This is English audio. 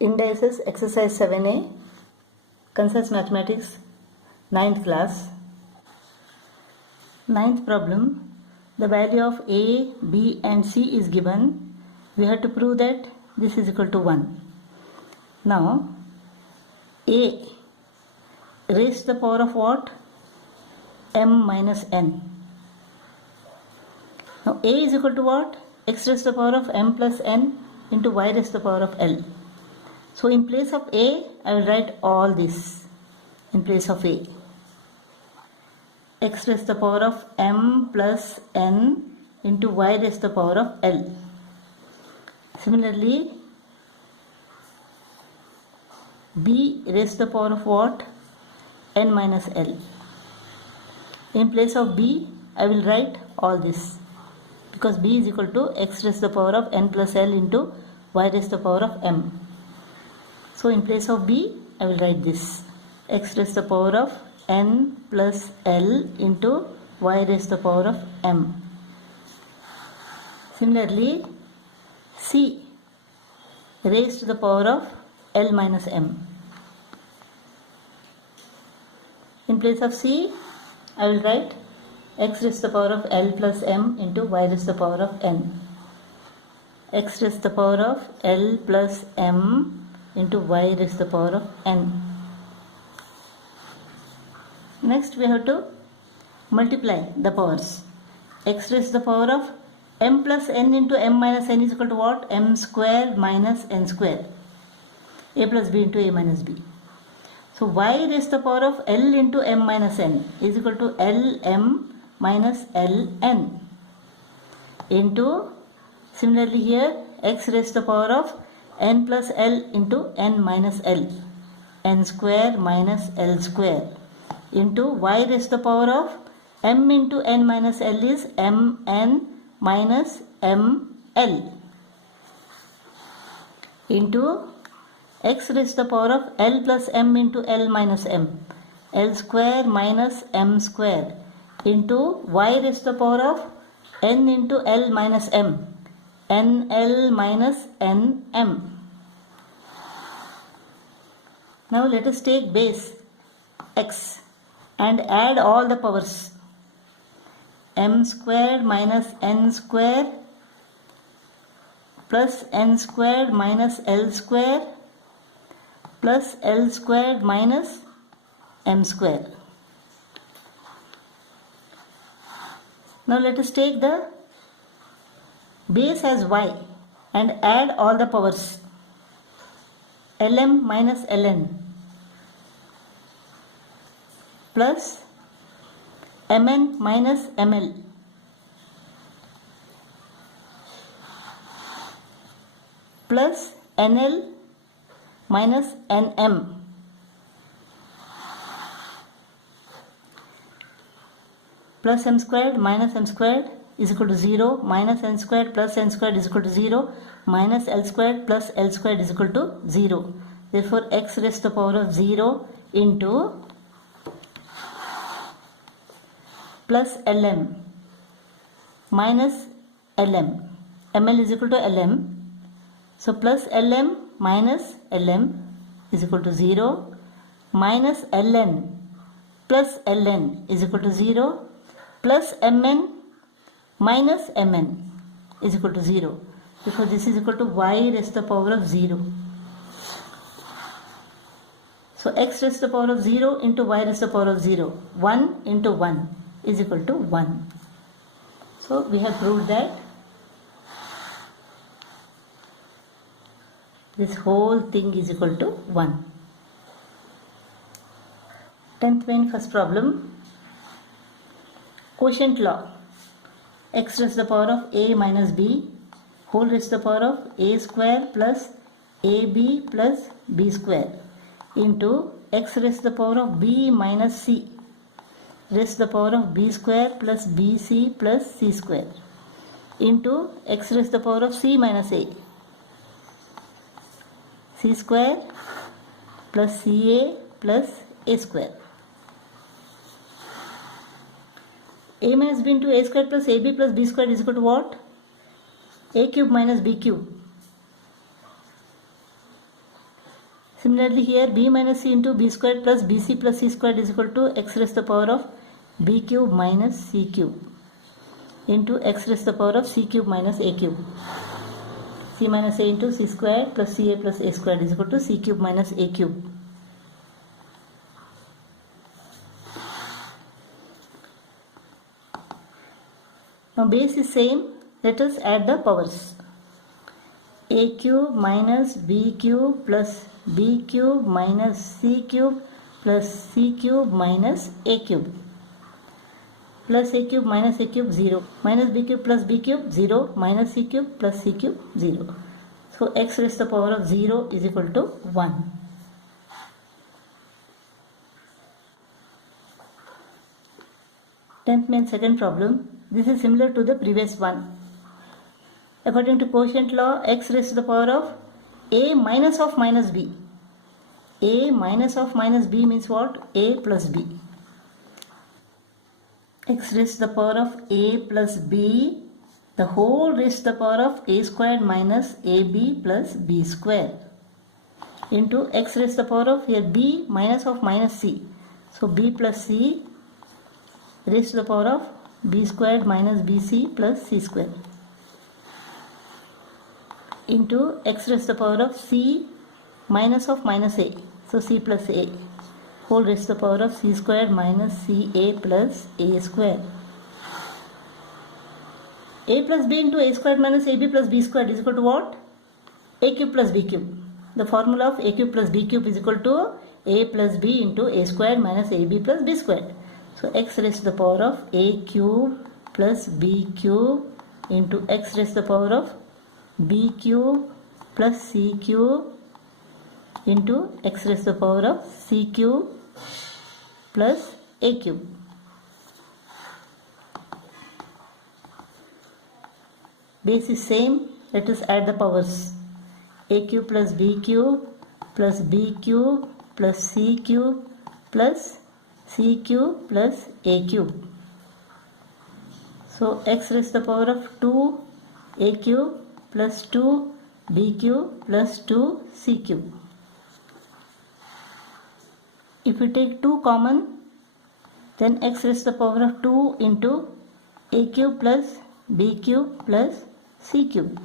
Indices exercise 7a, Concise Mathematics, 9th class. 9th problem, the value of a, b and c is given. We have to prove that this is equal to 1. Now, a raised to the power of what? M minus n. Now, a is equal to what? X raised to the power of m plus n into y raised to the power of l. So in place of a, I will write all this in place of a. X raised to the power of m plus n into y raised to the power of l. Similarly, b raised to the power of what? N minus l. In place of b, I will write all this because b is equal to x raised to the power of n plus l into y raised to the power of m. So in place of b, I will write this x raised to the power of n plus l into y raised to the power of m. Similarly, c raised to the power of l minus m. In place of c, I will write x raised to the power of l plus m into y raised to the power of n. X raised to the power of l plus m into y raised to the power of n. Next we have to multiply the powers. X raised to the power of m plus n into m minus n is equal to what? M square minus n square. A plus b into a minus b. So y raised to the power of l into m minus n is equal to lm minus ln into, similarly here, x raised to the power of n plus l into n minus l, n square minus l square into y raised to the power of m into n minus l is mn minus ml into x raised to the power of l plus m into l minus m, l square minus m square into y raised to the power of n into l minus m, nl minus nm. Now let us take base x and add all the powers. M squared minus n square plus n squared minus l square plus l squared minus m square. Now let us take the base as y and add all the powers. Lm minus ln plus mn minus ml plus nl minus nm plus m squared minus m squared is equal to 0, minus n squared plus n squared is equal to 0, minus l squared plus l squared is equal to 0. Therefore, x raised to the power of 0 into plus lm minus lm. ml is equal to lm. So, plus lm minus lm is equal to 0, minus ln plus ln is equal to 0, plus mn minus mn is equal to 0, because this is equal to y raised to the power of 0. So x raised to the power of 0 into y raised to the power of 0, 1 into 1 is equal to 1. So we have proved that this whole thing is equal to 1. 10th main first problem. Quotient law. X raised to the power of a minus b whole raised to the power of a square plus ab plus b square into x raised to the power of b minus c raised to the power of b square plus bc plus c square into x raised to the power of c minus a, c square plus ca plus a square. A minus b into a square plus ab plus b square is equal to what? A cube minus b cube. Similarly here b minus c into b squared plus bc plus c squared is equal to x raised to the power of b cube minus c cube into x raised to the power of c cube minus a cube. C minus a into c squared plus ca plus a squared is equal to c cube minus a cube. Now base is same, let us add the powers. A cube minus b cube plus b cube minus c cube plus c cube minus a cube plus a cube minus a cube 0 minus b cube plus b cube 0 minus c cube plus c cube 0. So x raised to the power of 0 is equal to 1. Tenth main second problem. This is similar to the previous one. According to quotient law, x raised to the power of a minus of minus b. A minus of minus b means what? A plus b. X raised to the power of a plus b, the whole raised to the power of a squared minus ab plus b square into x raised to the power of here b minus of minus c. So b plus c raised to the power of b squared minus bc plus c square into x raised to the power of c minus of minus a. So c plus a whole raised to the power of c squared minus ca plus a square. A plus b into a squared minus ab plus b squared is equal to what? A cube plus b cube. The formula of a cube plus b cube is equal to a plus b into a squared minus ab plus b squared. So x raised to the power of a cube plus b cube into x raised to the power of b cube plus c cube into x raised to the power of c cube plus a cube. Base is same, let us add the powers. A cube plus b cube plus b cube plus c cube plus c cube plus a cube. So x raised to the power of 2 a cube plus 2 b cube plus 2 c cube. If we take 2 common, then x raised to the power of 2 into a cube plus b cube plus c cube.